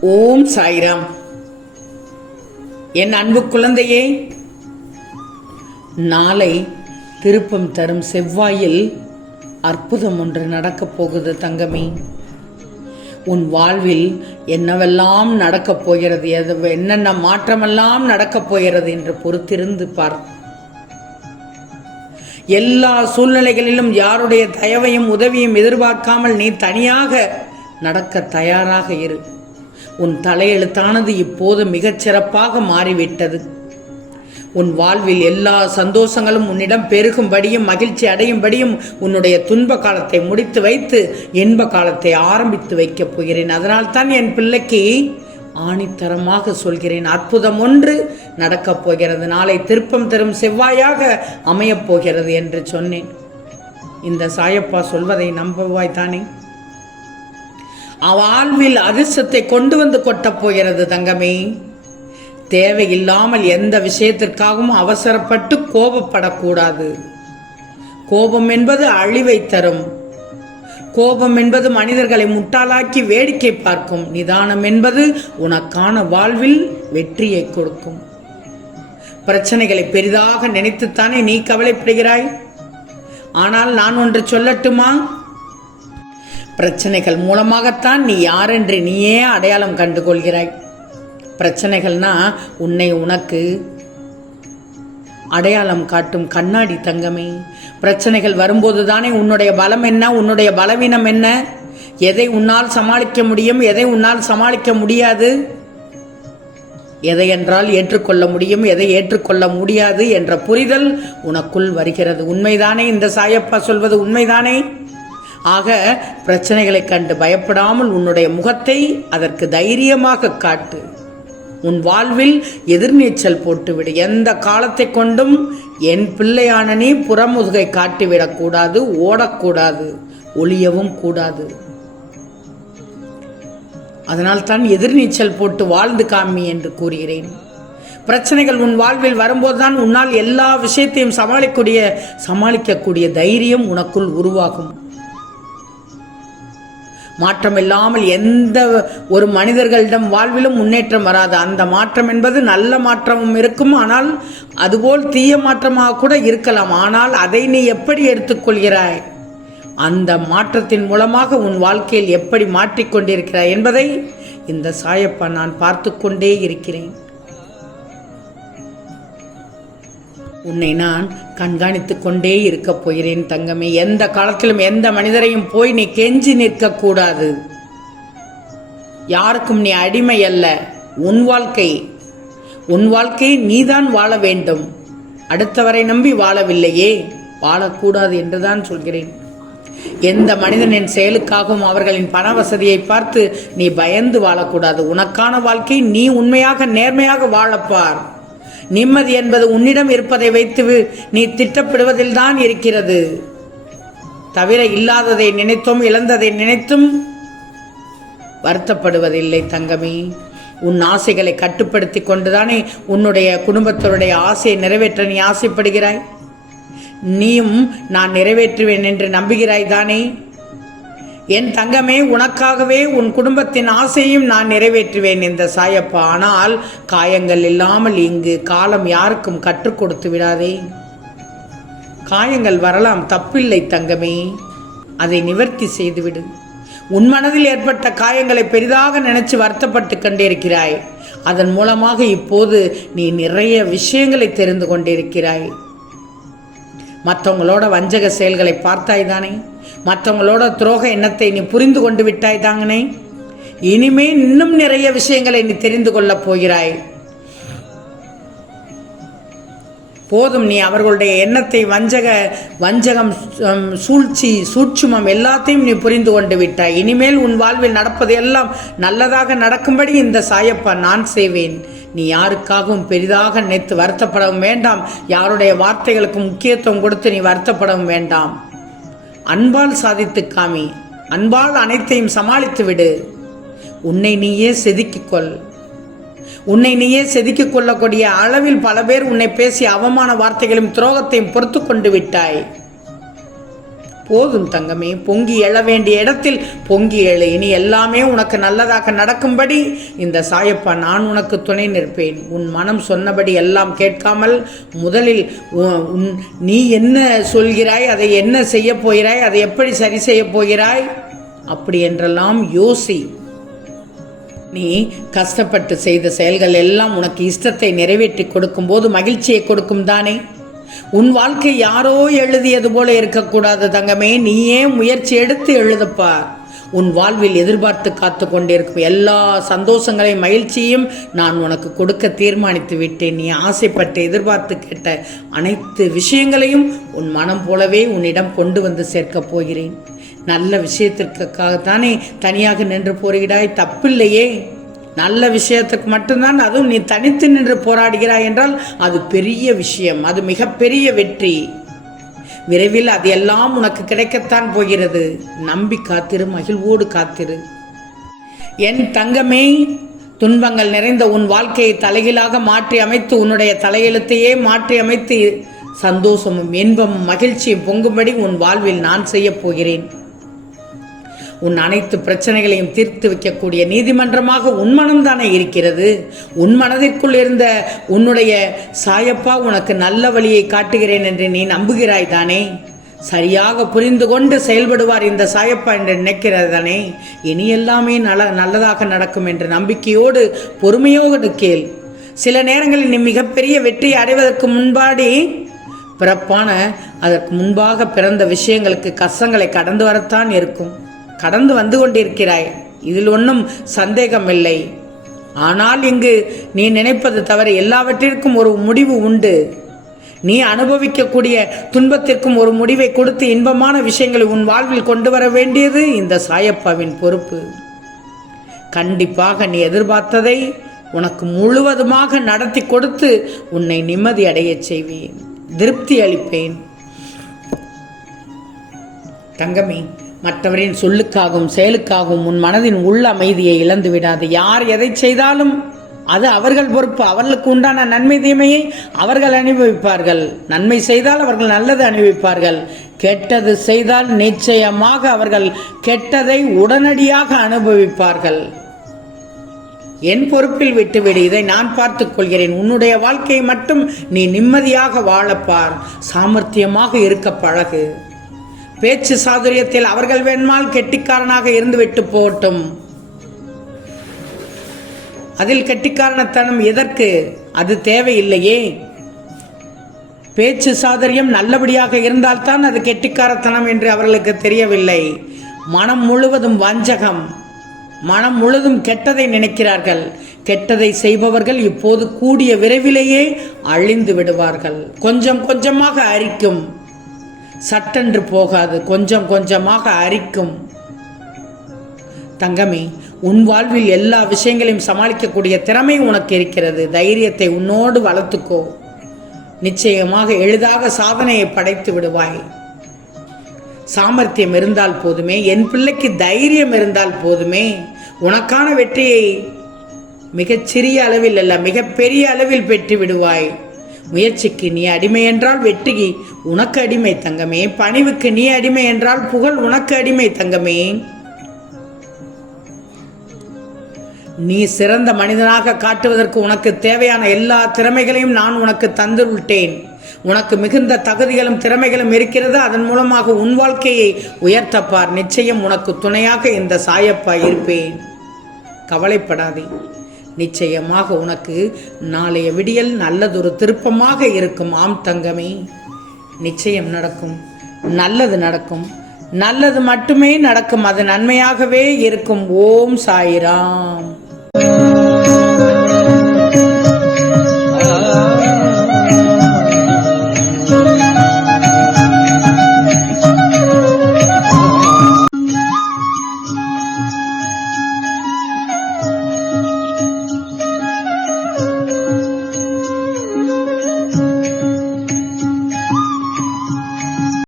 ஓம் சாய்ராம். என் அன்பு குழந்தையே நாளை திருப்பம் தரும் செவ்வாயில் அற்புதம் ஒன்று நடக்கப் போகுது தங்கமே. உன் வாழ்வில் என்னவெல்லாம் நடக்கப் போகிறது எது என்னென்ன மாற்றமெல்லாம் நடக்கப் போகிறது என்று பொறுத்திருந்து பார். எல்லா சூழ்நிலைகளிலும் யாருடைய தயவையும் உதவியும் எதிர்பார்க்காமல் நீ தனியாக நடக்க தயாராக இரு. உன் தலையெழுத்தானது இப்போது மிகச் சிறப்பாக மாறிவிட்டது. உன் வாழ்வில் எல்லா சந்தோஷங்களும் உன்னிடம் பெருகும்படியும் மகிழ்ச்சி அடையும்படியும் உன்னுடைய துன்ப காலத்தை முடித்து வைத்து இன்ப காலத்தை ஆரம்பித்து வைக்கப் போகிறேன். அதனால் தான் என் பிள்ளைக்கு ஆணித்தரமாக சொல்கிறேன். அற்புதம் ஒன்று நடக்கப் போகிறது. நாளை திருப்பம் தரும் செவ்வாயாக அமையப் போகிறது என்று சொன்னேன். இந்த சாயப்பா சொல்வதை நம்புவாய் தானே? வாழ்வில் அதிர்ஷ்டத்தை கொண்டு வந்து கொட்டப் போகிறது தங்கமே. தேவையில்லாமல் எந்த விஷயத்திற்காகவும் அவசரப்பட்டு கோபப்படக்கூடாது. கோபம் என்பது அழிவை தரும். கோபம் என்பது மனிதர்களை முட்டாளாக்கி வேடிக்கை பார்க்கும். நிதானம் என்பது உனக்கான வாழ்வில் வெற்றியை கொடுக்கும். பிரச்சனைகளை பெரிதாக நினைத்துத்தானே நீ கவலைப்படுகிறாய்? ஆனால் நான் ஒன்று சொல்லட்டுமா? பிரச்சனைகள் மூலமாகத்தான் நீ யாரென்று நீயே அடையாளம் கண்டுகொள்கிறாய். பிரச்சனைகள்னா உன்னை உனக்கு அடையாளம் காட்டும் கண்ணாடி தங்கமே. பிரச்சனைகள் வரும்போது தானே உன்னுடைய பலம் என்ன உன்னுடைய பலவீனம் என்ன? எதை உன்னால் சமாளிக்க முடியும் எதை உன்னால் சமாளிக்க முடியாது? எதை என்றால் ஏற்றுக்கொள்ள முடியும் எதை ஏற்றுக்கொள்ள முடியாது என்ற புரிதல் உனக்குள் வருகிறது. உண்மைதானே இந்த சாயப்பா சொல்வது உண்மைதானே? ஆக பிரச்சனைகளை கண்டு பயப்படாமல் உன்னுடைய முகத்தை அதற்கு தைரியமாக காட்டு. உன் வாழ்வில் எதிர்நீச்சல் போட்டுவிடு. எந்த காலத்தை கொண்டும் என் பிள்ளையான நீ புறமுதுகை காட்டிவிடக்கூடாது ஓடக்கூடாது ஒளியவும் கூடாது. அதனால் தான் எதிர்நீச்சல் போட்டு வாழ்ந்து காமி என்று கூறுகிறேன். பிரச்சனைகள் உன் வாழ்வில் வரும்போதுதான் உன்னால் எல்லா விஷயத்தையும் சமாளிக்கக்கூடிய சமாளிக்கக்கூடிய தைரியம் உனக்குள் உருவாகும். மாற்றம் இல்லாமல் எந்த ஒரு மனிதர்களிடம் வாழ்விலும் முன்னேற்றம் வராது. அந்த மாற்றம் என்பது நல்ல மாற்றமும் இருக்கும். ஆனால் அதுபோல் தீய மாற்றமாக கூட இருக்கலாம். ஆனால் அதை நீ எப்படி எடுத்துக்கொள்கிறாய்? அந்த மாற்றத்தின் மூலமாக உன் வாழ்க்கையில் எப்படி மாற்றிக்கொண்டிருக்கிறாய் என்பதை இந்த சாயப்பா நான் பார்த்து கொண்டே இருக்கிறேன். உன்னை நான் கண்காணித்து கொண்டே இருக்க போகிறேன் தங்கமே. எந்த காலத்திலும் எந்த மனிதரையும் போய் நீ கெஞ்சி நிற்கக்கூடாது. யாருக்கும் நீ அடிமை அல்ல. உன் வாழ்க்கை உன் வாழ்க்கை நீதான் வாழ வேண்டும். அடுத்தவரை நம்பி வாழவில்லையே. வாழக்கூடாது என்றுதான் சொல்கிறேன். எந்த மனிதனின் செயலுக்காகவும் அவர்களின் பண வசதியை பார்த்து நீ பயந்து வாழக்கூடாது. உனக்கான வாழ்க்கை நீ உண்மையாக நேர்மையாக வாழப்பார் நிம்மதி என்பது உன்னிடம் இருப்பதை வைத்து நீ திட்டப்படுவதில் தான் இருக்கிறது. தவிர இல்லாததை நினைத்தும் இழந்ததை நினைத்தும் வருத்தப்படுவதில்லை தங்கமே. உன் ஆசைகளை கட்டுப்படுத்தி கொண்டுதானே உன்னுடைய குடும்பத்தினுடைய ஆசையை நிறைவேற்ற நீ ஆசைப்படுகிறாய்? நீயும் நான் நிறைவேற்றுவேன் என்று நம்புகிறாய் தானே? என் தங்கமே உனக்காகவே உன் குடும்பத்தின் ஆசையும் நான் நிறைவேற்றுவேன் இந்த சாயப்பா. ஆனால் காயங்கள் இல்லாமல் இங்கு காலம் யாருக்கும் கற்றுக் கொடுத்து விடாதே. காயங்கள் வரலாம் தப்பில்லை தங்கமே. அதை நிவர்த்தி செய்துவிடு. உன் மனதில் ஏற்பட்ட காயங்களை பெரிதாக நினைச்சு வருத்தப்பட்டு கொண்டிருக்கிறாய். அதன் மூலமாக இப்போது நீ நிறைய விஷயங்களை தெரிந்து கொண்டிருக்கிறாய். மற்றவங்களோட வஞ்சக செயல்களை பார்த்தாய் தானே? மற்றவங்களோட துரோக எண்ணத்தை நீ புரிந்து கொண்டு விட்டாய் தாங்கனே? இனிமே இன்னும் நிறைய விஷயங்களை நீ தெரிந்து கொள்ளப் போகிறாய். போதும் நீ அவர்களுடைய எண்ணத்தை வஞ்சக வஞ்சகம் சூழ்ச்சி சூட்சுமம் எல்லாத்தையும் நீ புரிந்து கொண்டு விட்டாய். இனிமேல் உன் வாழ்வில் நடப்பது எல்லாம் நல்லதாக நடக்கும்படி இந்த சாயப்பா நான் செய்வேன். நீ யாருக்காகவும் பெரிதாக நினைத்து வருத்தப்படவும் வேண்டாம். யாருடைய வார்த்தைகளுக்கு முக்கியத்துவம் கொடுத்து நீ வருத்தப்படவும் வேண்டாம். அன்பால் சாதித்து காமி. அன்பால் அனைத்தையும் சமாளித்து விடு. உன்னை நீயே செதுக்கிக் கொள். உன்னை நீயே செதுக்கிக் கொள்ளக்கூடிய அளவில் பல பேர் உன்னை பேசி அவமான வார்த்தைகளையும் துரோகத்தையும் பொறுத்து கொண்டு விட்டாய். போதும் தங்கமே பொங்கி எழ வேண்டிய இடத்தில் பொங்கி எழு. இனி எல்லாமே உனக்கு நல்லதாக நடக்கும்படி இந்த சாயப்பா நான் உனக்கு துணை நிற்பேன். உன் மனம் சொன்னபடி எல்லாம் கேட்காமல் முதலில் உ- உன் நீ என்ன சொல்கிறாய் அதை என்ன செய்ய போகிறாய் அதை எப்படி சரி செய்ய போகிறாய்? அப்படி என்றெல்லாம் யோசி. நீ கஷ்டப்பட்டு செய்த செயல்கள் எல்லாம் உனக்கு இஷ்டத்தை நிறைவேற்றி கொடுக்கும்போது மகிழ்ச்சியை கொடுக்கும் தானே? உன் வாழ்க்கை யாரோ எழுதியது போல இருக்கக்கூடாது தங்கமே. நீயே முயற்சி எடுத்து எழுதப்பா. உன் வாழ்வில் எதிர்பார்த்து காத்து கொண்டிருக்கும் எல்லா சந்தோஷங்களையும் மகிழ்ச்சியும் நான் உனக்கு கொடுக்க தீர்மானித்து விட்டேன். நீ ஆசைப்பட்டு எதிர்பார்த்து கேட்ட அனைத்து விஷயங்களையும் உன் மனம் போலவே உன்னிடம் கொண்டு வந்து சேர்க்கப் போகிறேன். நல்ல விஷயத்திற்காகத்தானே தனியாக நின்று போரிடாய் தப்பில்லையே. நல்ல விஷயத்துக்கு மட்டும்தான் அதுவும் நீ தனித்து நின்று போராடுகிறாய் என்றால் அது பெரிய விஷயம். அது மிகப்பெரிய வெற்றி. விரைவில் அது எல்லாம் உனக்கு கிடைக்கத்தான் போகிறது. நம்பி காத்திரு மகிழ்வோடு காத்திரு. என் தங்கமே துன்பங்கள் நிறைந்த உன் வாழ்க்கையை தலைகீழாக மாற்றி அமைத்து உன்னுடைய தலையெழுத்தையே மாற்றி அமைத்து சந்தோஷமும் இன்பமும் மகிழ்ச்சியும் பொங்கும்படி உன் வாழ்வில் நான் செய்யப் போகிறேன். உன் அனைத்து பிரச்சனைகளையும் தீர்த்து வைக்கக்கூடிய நீதிமன்றமாக உன் மனம்தானே இருக்கிறது? உன் மனதிற்குள் இருந்த உன்னுடைய சாயப்பா உனக்கு நல்ல வழியை காட்டுகிறேன் என்று நீ நம்புகிறாய் தானே? சரியாக புரிந்து கொண்டு செயல்படுவார் இந்த சாயப்பா என்று நினைக்கிறது தானே? இனி எல்லாமே நல்ல நல்லதாக நடக்கும் என்ற நம்பிக்கையோடு பொறுமையோடு கேள் சில நேரங்களில் நீ மிகப்பெரிய வெற்றியை அடைவதற்கு முன்பாடி பிறப்பான அதற்கு முன்பாக பிறந்த விஷயங்களுக்கு கஷ்டங்களை கடந்து வரத்தான் இருக்கும். கடந்து வந்து கொண்டிருக்கிறாய். இதில் ஒன்றும் சந்தேகமில்லை. ஆனால் இங்கு நீ நினைப்பது தவிர எல்லாவற்றிற்கும் ஒரு முடிவு உண்டு. நீ அனுபவிக்கக்கூடிய துன்பத்திற்கும் ஒரு முடிவை கொடுத்து இன்பமான விஷயங்களை உன் வாழ்வில் கொண்டு வர வேண்டியது இந்த சாயப்பாவின் பொறுப்பு. கண்டிப்பாக நீ எதிர்பார்த்ததை உனக்கு முழுவதுமாக நடத்தி கொடுத்து உன்னை நிம்மதி அடையச் செய்வேன். திருப்தி அளிப்பேன். தங்கமே மற்றவரின் சொல்லுக்காகவும் செயலுக்காகவும் உன் மனதின் உள்ள அமைதியை இழந்து விடாது. யார் எதை செய்தாலும் அது அவர்கள் பொறுப்பு. அவர்களுக்கு உண்டான நன்மை தீமையை அவர்கள் அனுபவிப்பார்கள். நன்மை செய்தால் அவர்கள் நல்லது அனுபவிப்பார்கள். கெட்டது செய்தால் நிச்சயமாக அவர்கள் கெட்டதை உடனடியாக அனுபவிப்பார்கள். என் பொறுப்பில் விட்டுவிடு. இதை நான் பார்த்துக் கொள்கிறேன். உன்னுடைய வாழ்க்கையை மட்டும் நீ நிம்மதியாக வாழப்பார் சாமர்த்தியமாக இருக்க பழகு. பேச்சு சாதுரியத்தில் அவர்கள் வேண்மால் கெட்டிக்காரனாக இருந்துவிட்டு போட்டும் போகட்டும். அதில் கெட்டிக்காரணத்தனம் எதற்கு? அது தேவையில்லையே. பேச்சு சாதுரியம் நல்லபடியாக இருந்தால்தான் அது கெட்டிக்காரத்தனம் என்று அவர்களுக்கு தெரியவில்லை. மனம் முழுவதும் வஞ்சகம். மனம் முழுதும் கெட்டதை நினைக்கிறார்கள். கெட்டதை செய்பவர்கள் இப்போது கூடிய விரைவிலேயே அழிந்து விடுவார்கள். கொஞ்சம் கொஞ்சமாக அரிக்கும். சட்டென்று போகாது கொஞ்சம் கொஞ்சமாக அரிக்கும். தங்கமே உன் வாழ்வில் எல்லா விஷயங்களையும் சமாளிக்கக்கூடிய திறமை உனக்கு இருக்கிறது. தைரியத்தை உன்னோடு வளர்த்துக்கோ. நிச்சயமாக எளிதாக சாதனையை படைத்து விடுவாய். சாமர்த்தியம் இருந்தால் போதுமே என் பிள்ளைக்கு தைரியம் இருந்தால் போதுமே. உனக்கான வெற்றியை மிகச்சிறிய அளவில் அல்ல மிகப்பெரிய அளவில் பெற்று விடுவாய். முயற்சிக்கு நீ அடிமை என்றால் வெற்றி உனக்கு அடிமை தங்கமே. பணிவுக்கு நீ அடிமை என்றால் புகழ் உனக்கு அடிமை தங்கமே. நீ சிறந்த மனிதனாக காட்டுவதற்கு உனக்கு தேவையான எல்லா திறமைகளையும் நான் உனக்கு தந்துவிட்டேன். உனக்கு மிகுந்த தகுதிகளும் திறமைகளும் இருக்கிறது? அதன் மூலமாக உன் வாழ்க்கையை உயர்த்தப்பார். நிச்சயம் உனக்கு துணையாக இந்த சாயப்பா இருப்பேன். கவலைப்படாதே. நிச்சயமாக உனக்கு நாளைய விடியல் நல்லதொரு திருப்பமாக இருக்கும். ஆம் தங்கமே நிச்சயம் நடக்கும். நல்லது நடக்கும். நல்லது மட்டுமே நடக்கும். அது நன்மையாகவே இருக்கும். ஓம் சாயிராம்.